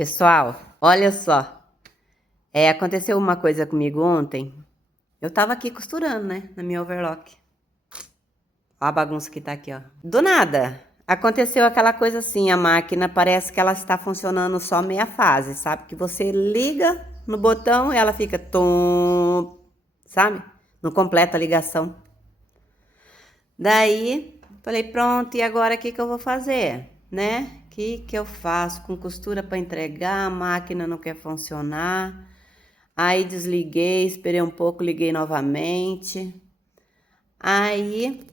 Pessoal, olha só, aconteceu uma coisa comigo ontem. Eu tava aqui costurando, né, na minha overlock. Ó a bagunça que tá aqui, ó. Do nada, aconteceu aquela coisa assim, a máquina parece que ela está funcionando só meia fase, sabe? Que você liga no botão e ela fica tum, sabe? Não completa a ligação. Daí, falei, pronto, e agora o que que eu vou fazer, né? O que eu faço com costura para entregar, a máquina não quer funcionar. Aí desliguei, esperei um pouco, liguei novamente. Aí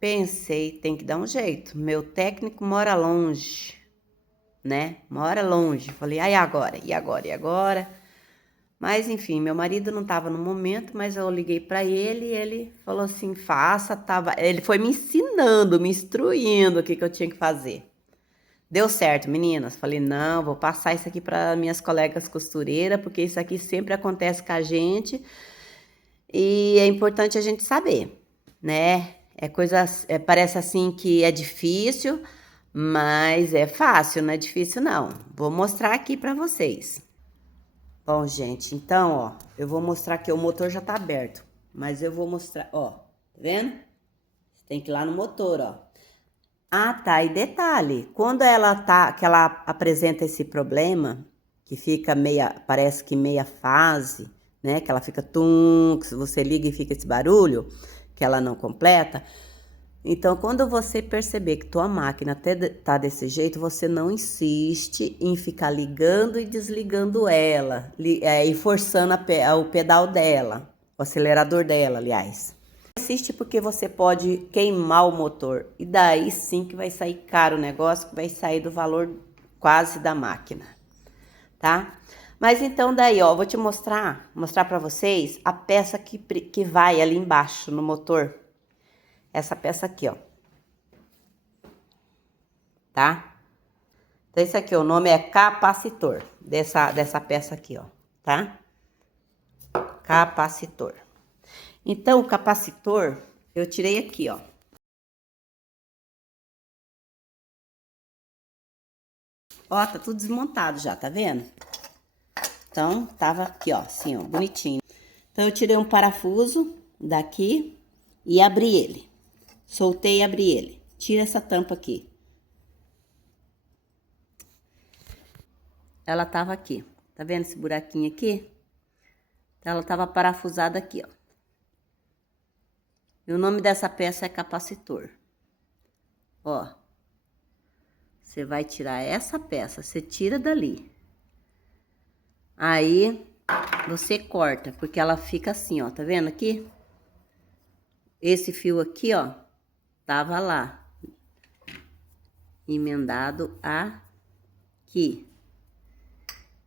pensei, tem que dar um jeito. Meu técnico mora longe, né? Mora longe. Falei, aí agora? E agora? E agora? Mas enfim, meu marido não estava no momento, mas eu liguei para ele e ele falou assim: faça, tava. Ele foi me ensinando, me instruindo o que eu tinha que fazer. Deu certo, meninas. Falei, não, vou passar isso aqui para minhas colegas costureiras, porque isso aqui sempre acontece com a gente e é importante a gente saber, né? Parece assim que é difícil, mas é fácil, não é difícil não. Vou mostrar aqui para vocês. Bom, gente, então, ó, eu vou mostrar que o motor já tá aberto, mas eu vou mostrar, ó, tá vendo? Você tem que ir lá no motor, ó. Ah, tá, e detalhe, quando que ela apresenta esse problema, que fica parece que meia fase, né, que ela fica tum, que se você liga e fica esse barulho, que ela não completa. Então, quando você perceber que tua máquina tá desse jeito, você não insiste em ficar ligando e desligando ela, e forçando o pedal dela, o acelerador dela, aliás. Insiste porque você pode queimar o motor, e daí sim que vai sair caro o negócio, que vai sair do valor quase da máquina, tá? Mas então daí, ó, vou te mostrar para vocês a peça que vai ali embaixo no motor. Essa peça aqui, ó. Tá? Então, esse aqui, o nome é capacitor, dessa peça aqui, ó, tá? Capacitor. Então, o capacitor, eu tirei aqui, ó. Ó, tá tudo desmontado já, tá vendo? Então, tava aqui, ó, assim, ó, bonitinho. Então, eu tirei um parafuso daqui e abri ele. Soltei e abri ele. Tira essa tampa aqui. Ela tava aqui. Tá vendo esse buraquinho aqui? Ela tava parafusada aqui, ó. E o nome dessa peça é capacitor. Ó. Você vai tirar essa peça, você tira dali. Aí, você corta, porque ela fica assim, ó, tá vendo aqui? Esse fio aqui, ó, tava lá, emendado aqui.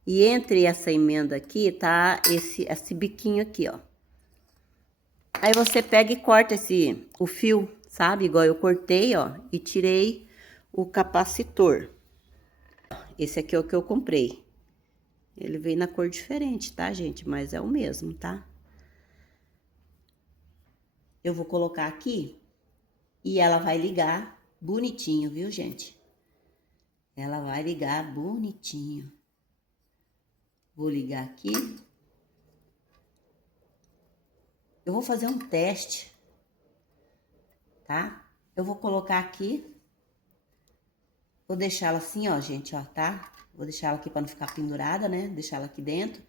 E entre essa emenda aqui, tá esse biquinho aqui, ó. Aí você pega e corta o fio, sabe? Igual eu cortei, ó, e tirei o capacitor. Esse aqui é o que eu comprei. Ele veio na cor diferente, tá, gente? Mas é o mesmo, tá? Eu vou colocar aqui e ela vai ligar bonitinho, viu, gente? Ela vai ligar bonitinho. Vou ligar aqui. Eu vou fazer um teste, tá? Eu vou colocar aqui. Vou deixar ela assim, ó, gente, ó, tá? Vou deixar ela aqui pra não ficar pendurada, né? Deixar ela aqui dentro.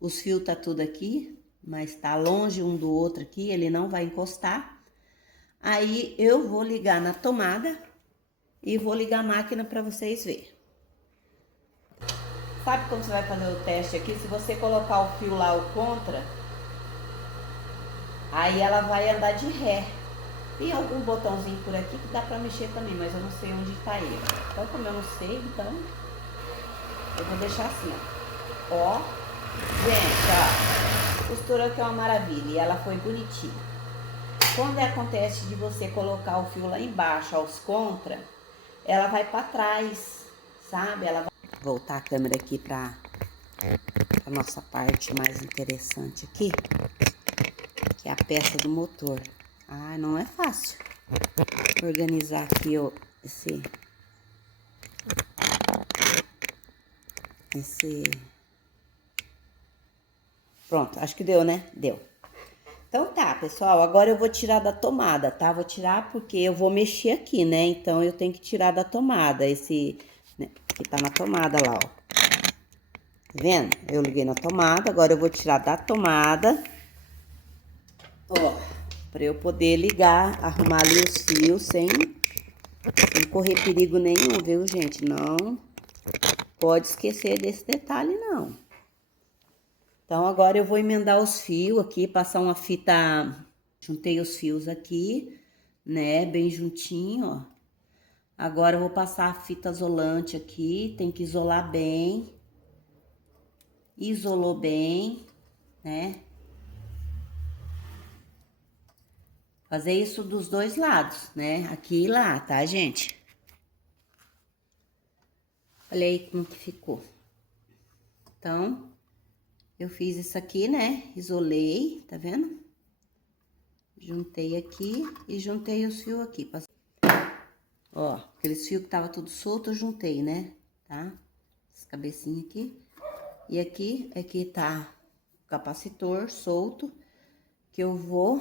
Os fios tá tudo aqui, mas tá longe um do outro aqui, ele não vai encostar. Aí eu vou ligar na tomada e vou ligar a máquina pra vocês verem. Sabe como você vai fazer o teste aqui? Se você colocar o fio lá, o contra, aí ela vai andar de ré. Tem algum botãozinho por aqui que dá pra mexer também, mas eu não sei onde tá ele. Então, como eu não sei, então, eu vou deixar assim, ó. Ó, gente, ó, costura que é uma maravilha e ela foi bonitinha. Quando acontece de você colocar o fio lá embaixo, aos contra, ela vai pra trás, sabe? Ela vai... Voltar a câmera aqui pra nossa parte mais interessante aqui, que é a peça do motor. Ah, não é fácil organizar aqui, ó, esse... Pronto, acho que deu, né? Deu. Então tá, pessoal, agora eu vou tirar da tomada, tá? Vou tirar porque eu vou mexer aqui, né? Então eu tenho que tirar da tomada esse, né, que tá na tomada lá, ó. Tá vendo? Eu liguei na tomada, agora eu vou tirar da tomada, ó, pra eu poder ligar, arrumar ali os fios sem correr perigo nenhum, viu, gente? Não pode esquecer desse detalhe, não. Então, agora eu vou emendar os fios aqui, passar uma fita... Juntei os fios aqui, né, bem juntinho, ó. Agora eu vou passar a fita isolante aqui, tem que isolar bem. Isolou bem, né? Fazer isso dos dois lados, né? Aqui e lá, tá, gente? Olha aí como que ficou. Então, eu fiz isso aqui, né? Isolei, tá vendo? Juntei aqui e juntei os fios aqui. Ó, aqueles fios que tava tudo solto, eu juntei, né? Tá? As cabecinhas aqui. E aqui é que tá o capacitor solto, que eu vou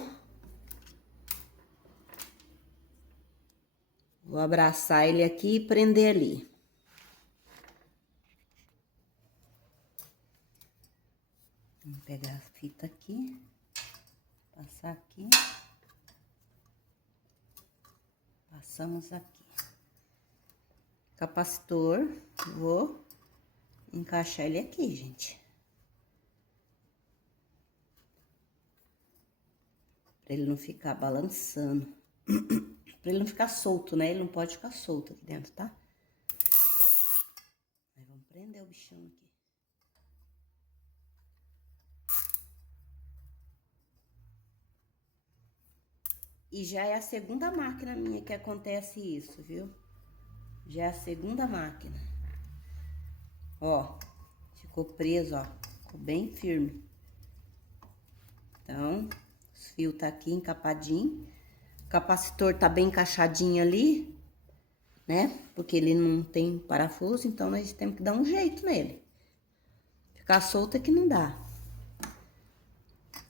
abraçar ele aqui e prender ali. Vamos pegar a fita aqui, passar aqui, passamos aqui. Capacitor, vou encaixar ele aqui, gente. Pra ele não ficar balançando. Pra ele não ficar solto, né? Ele não pode ficar solto aqui dentro, tá? Aí vamos prender o bichão aqui. E já é a segunda máquina minha que acontece isso, viu? Já é a segunda máquina. Ó, ficou preso, ó. Ficou bem firme. Então, os fios tá aqui encapadinho. O capacitor tá bem encaixadinho ali, né? Porque ele não tem parafuso, então nós temos que dar um jeito nele. Ficar solto é que não dá.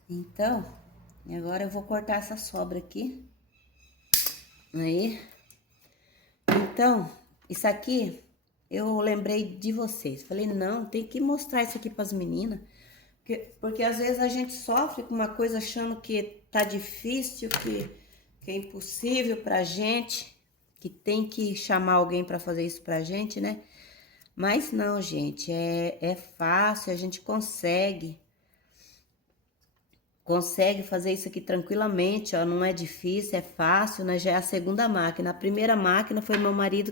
Então, agora eu vou cortar essa sobra aqui. Aí. Então, isso aqui, eu lembrei de vocês. Falei, não, tem que mostrar isso aqui pras meninas. Porque às vezes a gente sofre com uma coisa achando que tá difícil, que é impossível pra gente, que tem que chamar alguém pra fazer isso pra gente, né? Mas não, gente, é fácil, a gente consegue fazer isso aqui tranquilamente, ó, não é difícil, é fácil, né? Já é a segunda máquina. A primeira máquina foi o meu marido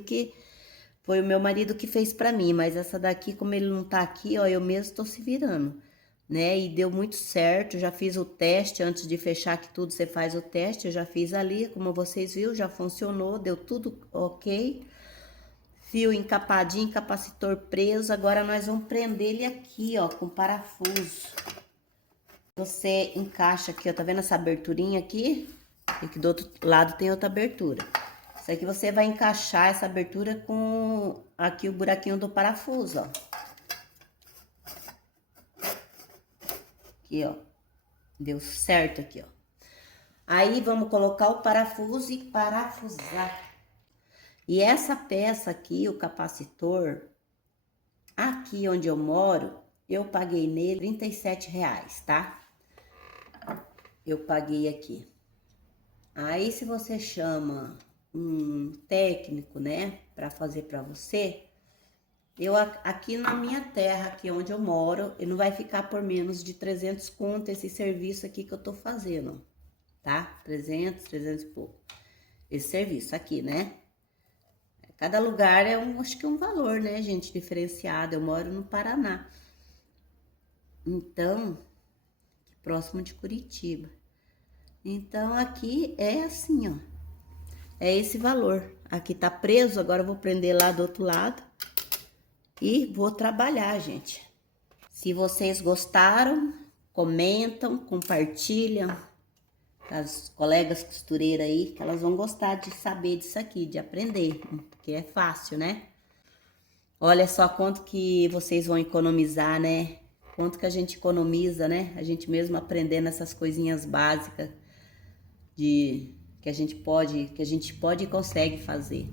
que fez pra mim, mas essa daqui, como ele não tá aqui, ó, eu mesmo tô se virando, né? E deu muito certo, já fiz o teste, antes de fechar aqui tudo, você faz o teste, eu já fiz ali, como vocês viram, já funcionou, deu tudo ok. Fio encapadinho, capacitor preso, agora nós vamos prender ele aqui, ó, com parafuso. Você encaixa aqui, ó, tá vendo essa aberturinha aqui? E aqui do outro lado tem outra abertura. Isso aqui você vai encaixar essa abertura com aqui o buraquinho do parafuso, ó. Aqui, ó. Deu certo aqui, ó. Aí, vamos colocar o parafuso e parafusar. E essa peça aqui, o capacitor, aqui onde eu moro, eu paguei nele R$37, tá? Eu paguei aqui. Aí, se você chama um técnico, né, pra fazer pra você, aqui na minha terra, aqui onde eu moro, ele não vai ficar por menos de 300 conto esse serviço aqui que eu tô fazendo, tá? 300 e pouco. Esse serviço aqui, né? Cada lugar é acho que é um valor, né, gente, diferenciado. Eu moro no Paraná. Então, próximo de Curitiba. Então, aqui é assim, ó. É esse valor. Aqui tá preso, agora eu vou prender lá do outro lado. E vou trabalhar, gente. Se vocês gostaram, comentam, compartilham. As colegas costureiras aí, que elas vão gostar de saber disso aqui, de aprender. Porque é fácil, né? Olha só quanto que vocês vão economizar, né? Quanto que a gente economiza, né? A gente mesmo aprendendo essas coisinhas básicas de que a gente pode e consegue fazer.